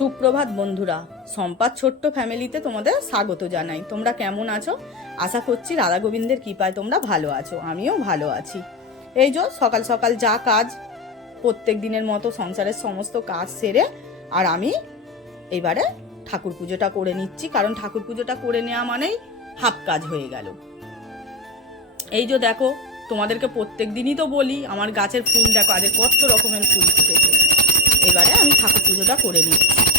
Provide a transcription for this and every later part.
সুপ্রভাত বন্ধুরা সম্পাদ ছোট্ট ফ্যামিলিতে তোমাদের স্বাগত জানাই। তোমরা কেমন আছো? আশা করছি রাধা গোবিন্দের কৃপায় তোমরা ভালো আছো, আমিও ভালো আছি। এই যে সকাল সকাল যা কাজ, প্রত্যেক দিনের মতো সংসারের সমস্ত কাজ সেরে আর আমি এবারে ঠাকুর পুজোটা করে নিচ্ছি, কারণ ঠাকুর পুজোটা করে নেওয়া মানেই হাফ কাজ হয়ে গেল। এই যে দেখো, তোমাদেরকে প্রত্যেক দিনই তো বলি, আমার গাছের ফুল দেখো আজ কত রকমের ফুল ফুটেছে। এবারে আমি ঠাকুর পুজোটা করে নিচ্ছি।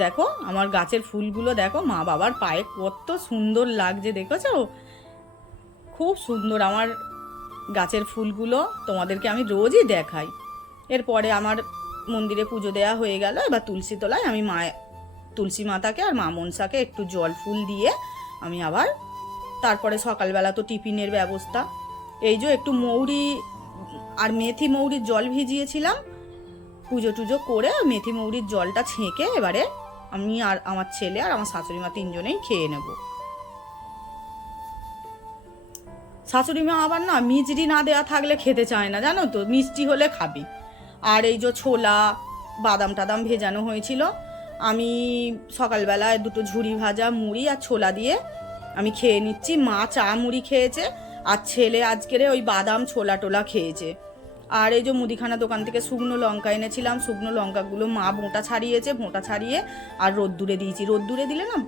দেখো, আমার গাছের ফুলগুলো দেখো, মা বাবার পায়ে কত সুন্দর লাগছে, দেখেছ? খুব সুন্দর আমার গাছের ফুলগুলো, তোমাদেরকে আমি রোজই দেখাই। এরপরে আমার মন্দিরে পুজো দেওয়া হয়ে গেল, এবার তুলসী তলায় আমি মা তুলসী মাতাকে আর মা মনসাকে একটু জল ফুল দিয়ে আমি আবার তারপরে সকালবেলা তো টিফিনের ব্যবস্থা। এই যে একটু মৌরি আর মেথি মৌরির জল ভিজিয়েছিলাম, পুজো টুজো করে মেথি মৌরির জলটা ছেঁকে এবারে আমি আর আমার ছেলে আর আমার শাশুড়ি মা তিনজনেই খেয়ে নেব। শাশুড়ি মা আবার না মিজরি না দেওয়া থাকলে খেতে চায় না, জানো তো? মিষ্টি হলে খাবি। আর এই যে ছোলা, বাদাম টাদাম ভেজানো হয়েছিল, আমি সকালবেলায় দুটো ঝুড়ি ভাজা মুড়ি আর ছোলা দিয়ে আমি খেয়ে নিচ্ছি। মা চা মুড়ি খেয়েছে, আর ছেলে আজকেরে ওই বাদাম ছোলা টোলা খেয়েছে। আর এই যে মুদিখানা দোকান থেকে শুকনো লঙ্কা এনেছিলাম, শুকনো লঙ্কাগুলো মা বোঁটা ছাড়িয়েছে, বোঁটা ছাড়িয়ে আর রোদ্দুরে দিয়েছি। রোদ্দুরে দিলে না,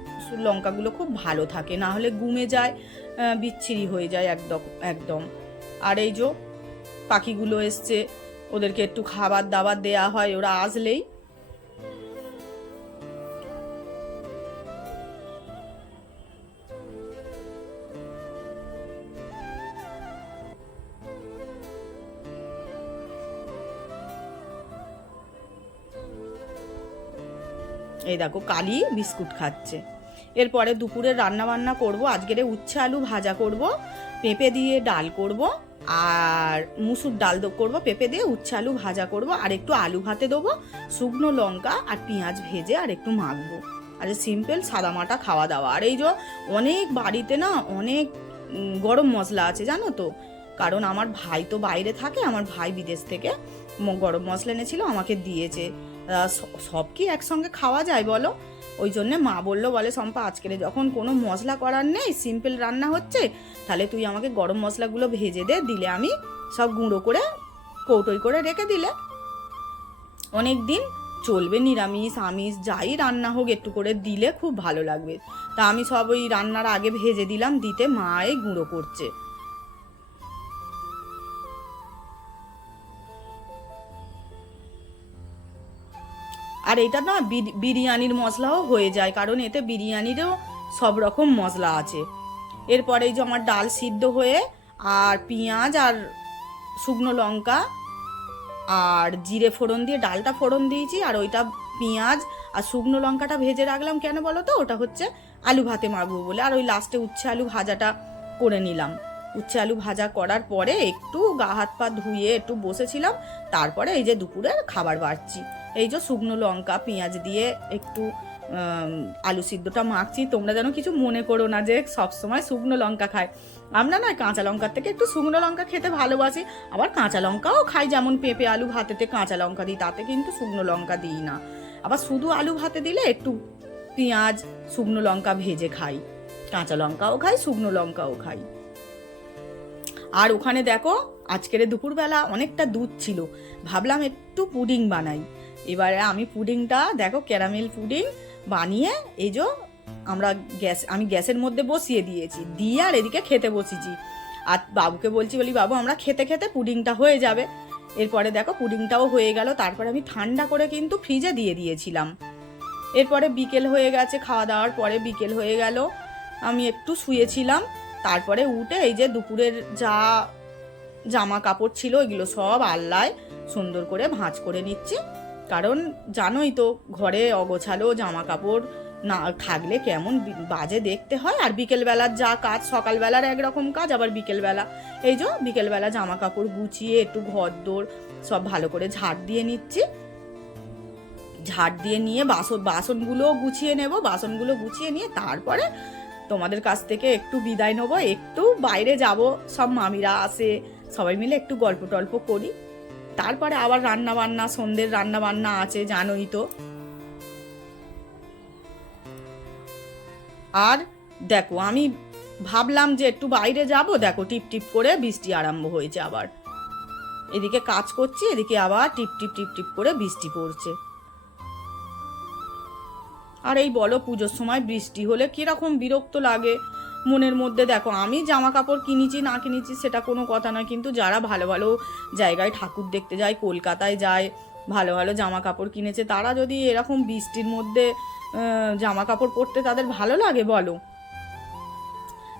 লঙ্কাগুলো খুব ভালো থাকে, না হলে গুমে যায় বিচ্ছিরি হয়ে যায় একদম একদম। আর এই যে পাখিগুলো এসছে, ওদেরকে একটু খাবার দাবার দেয়া হয়, ওরা আসলেই এই দেখো, কালি বিস্কুট খাচ্ছে। এরপরে দুপুরে রান্না বান্না করব। আজকের উচ্ছে আলু ভাজা করব, পেঁপে দিয়ে ডাল করব, আর মুসুর ডাল করব, পেঁপে দিয়ে উচ্ছে আলু ভাজা করব, আর একটু আলু ভাতে দেবো, শুকনো লঙ্কা আর পেঁয়াজ ভেজে আর একটু মাখবো। আর সিম্পল সাদামাটা খাওয়া দাওয়া। আর এই যে অনেক বাড়িতে না অনেক গরম মশলা আছে, জানো তো? কারণ আমার ভাই তো বাইরে থাকে, আমার ভাই বিদেশ থেকে গরম মশলা এনেছিল, আমাকে দিয়েছে। সব কি একসঙ্গে খাওয়া যায় বলো? ওই জন্যে মা বলল, বলে শম্পা, আজকের যখন কোনো মশলা করার নেই, সিম্পল রান্না হচ্ছে, তাহলে তুই আমাকে গরম মশলাগুলো ভেজে দে, দিলে আমি সব গুঁড়ো করে, কৌটোই করে রেখে দিলে। অনেক দিন চলবে নিরামিষ, আমিষ, যাই রান্না হোক, একটু করে দিলে খুব ভালো লাগবে। তা আমি সব ওই রান্নার আগে ভেজে দিলাম, দিতে মা এই গুঁড়ো করছে। আর এটা না বিরি- বিরিয়ানির মশলাও হয়ে যায়, কারণ এতে বিরিয়ানিরও সব রকম মশলা আছে। এরপরে যে আমার ডাল সিদ্ধ হয়ে আর পেঁয়াজ আর শুকনো লঙ্কা আর জিরে ফোড়ন দিয়ে, ডালটা ফোড়ন দিয়েছি, আর ওইটা পেঁয়াজ আর শুকনো লঙ্কাটা ভেজে রাখলাম কেন বলো তো? ওটা হচ্ছে আলু ভাতে মাখবো বলে। আর ওই লাস্টে উচ্ছে আলু ভাজাটা করে নিলাম। উচ্ছে আলু ভাজা করার পরে একটু গা হাত পা ধুয়ে একটু বসেছিলাম, তারপরে এই যে দুপুরের খাবার বাড়ছি। এই যে শুকনো লঙ্কা, পেঁয়াজ দিয়ে একটু আলু সিদ্ধটা মাখছি। তোমরা যেন কিছু মনে করো না যে সবসময় শুকনো লঙ্কা খায়। আমরা না কাঁচা লঙ্কার থেকে একটু শুকনো লঙ্কা খেতে ভালোবাসি, আবার কাঁচা লঙ্কাও খাই যেমন পেঁপে, আলু ভাতেতে কাঁচা লঙ্কা দিই, তাতে কিন্তু শুকনো লঙ্কা দিই না। আবার শুধু আলু ভাতে দিলে একটু পেঁয়াজ, শুকনো লঙ্কা ভেজে খাই। কাঁচা লঙ্কাও খাই, শুকনো লঙ্কাও খাই। আর ওখানে দেখো, আজকের দুপুরবেলা অনেকটা দুধ ছিল। ভাবলাম একটু পুডিং বানাই। এবারে আমি পুডিংটা, দেখো ক্যারামেল পুডিং বানিয়ে, এই যে আমরা গ্যাস, আমি গ্যাসের মধ্যে বসিয়ে দিয়েছি। দিয়ে আর এদিকে খেতে বসেছি। আর বাবুকে বলছি, বলি, বাবু, আমরা খেতে খেতে পুডিংটা হয়ে যাবে। এরপরে দেখো পুডিংটাও হয়ে গেল। তারপরে আমি ঠান্ডা করে কিন্তু ফ্রিজে দিয়ে দিয়েছিলাম। এরপরে বিকেল হয়ে গেছে, খাওয়া দাওয়ার পরে বিকেল হয়ে গেল। আমি একটু শুয়েছিলাম। তারপরে উঠে এই যে দুপুরের যা জামা কাপড় ছিল, এগুলো সব আল্লায় সুন্দর করে ভাঁজ করে নিচ্ছি। কারণ জানোই তো, ঘরে অগোছালো জামা কাপড় না থাকলে কেমন বাজে দেখতে হয়। আর বিকেলবেলার যা কাজ, সকালবেলার একরকম কাজ, আবার বিকেলবেলা। এই যে, বিকেলবেলা জামা কাপড় গুছিয়ে, একটু ঘর দোর সব ভালো করে ঝাড় দিয়ে নিচ্ছি। ঝাড় দিয়ে নিয়ে বাসন বাসনগুলো গুছিয়ে নেব। বাসনগুলো গুছিয়ে নিয়ে তারপরে তোমাদের কাছ থেকে একটু বিদায় নেব। একটু বাইরে যাব। সব মামিরা আসে, সবাই মিলে একটু গল্প টল্প করি। তারপরে আবার রান্না বান্না সন্ধ্যের রান্না বান্না আছে, জানোই তো। আর দেখো, আমি ভাবলাম যে একটু বাইরে যাব, দেখো টিপ টিপ করে বৃষ্টি আরম্ভ হয়েছে আবার। এদিকে কাজ করছি, এদিকে আবার টিপ টিপ টিপ টিপ করে বৃষ্টি পড়ছে। আর এই বলো পুজোর সময় বৃষ্টি হলে কীরকম বিরক্ত লাগে? মনের মধ্যে দেখো, আমি জামা কাপড় কিনেছি, না কিনেছি সেটা কোনো কথা নয়, কিন্তু যারা ভালো ভালো জায়গায় ঠাকুর দেখতে যায়, কলকাতায় যায়, ভালো ভালো জামা কাপড় কিনেছে, তারা যদি এরকম বৃষ্টির মধ্যে জামা কাপড় পরতে তাদের ভালো লাগে বলো?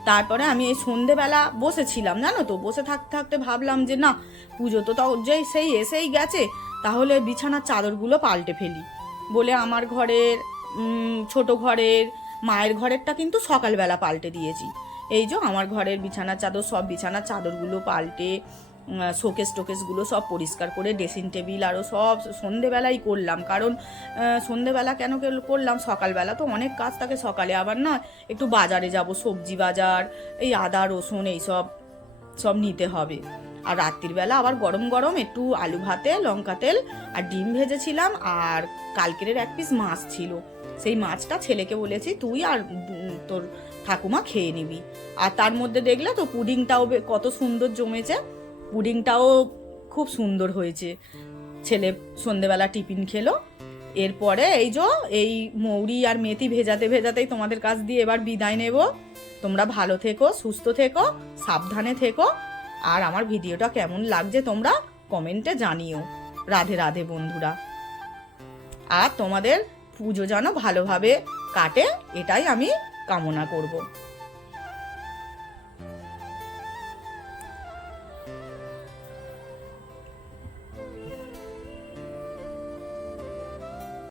তারপরে আমি এই সন্ধেবেলা বসেছিলাম, জানো তো, বসে থাকতে থাকতে ভাবলাম যে না, পুজো তো তাও যেই সেই এসেই গেছে, তাহলে বিছানার চাদরগুলো পাল্টে ফেলি। বলে আমার ঘরের ছোট ঘরের, মায়ের ঘরেরটা কিন্তু সকালবেলা পাল্টে দিয়েছি। এই যে আমার ঘরের বিছানার চাদর, সব বিছানার চাদরগুলো পাল্টে শোকেস টোকেসগুলো সব পরিষ্কার করে, ড্রেসিং টেবিল আরও সব সন্ধেবেলাই করলাম। কারণ সন্ধেবেলা কেন করলাম? সকালবেলা তো অনেক কাজ থাকে সকালে, আবার না একটু বাজারে যাব, সবজি বাজার, এই আদা, রসুন এইসব সব নিতে হবে। আর রাত্রির বেলা আবার গরম গরম একটু আলু ভাতে, লঙ্কা তেল আর ডিম ভেজেছিলাম, আর কালকের এক পিস মাছ ছিল। সেই মাছটা ছেলেকে বলেছি, তুই আর তোর ঠাকুমা খেয়ে নিবি। আর তার মধ্যে দেখলে তো পুডিংটাও কত সুন্দর জমেছে। পুডিংটাও খুব সুন্দর হয়েছে। ছেলে সন্ধেবেলা টিফিন খেলো। এরপরে এই যে, এই মৌরি আর মেথি ভেজাতে ভেজাতেই তোমাদের কাছ দিয়ে এবার বিদায় নেব। তোমরা ভালো থেকো, সুস্থ থেকো, সাবধানে থেকো। আর আমার ভিডিওটা কেমন লাগছে তোমরা কমেন্টে জানিও। রাধে রাধে বন্ধুরা। আর তোমাদের পুজো যেন ভালোভাবে কাটে এটাই আমি কামনা করব।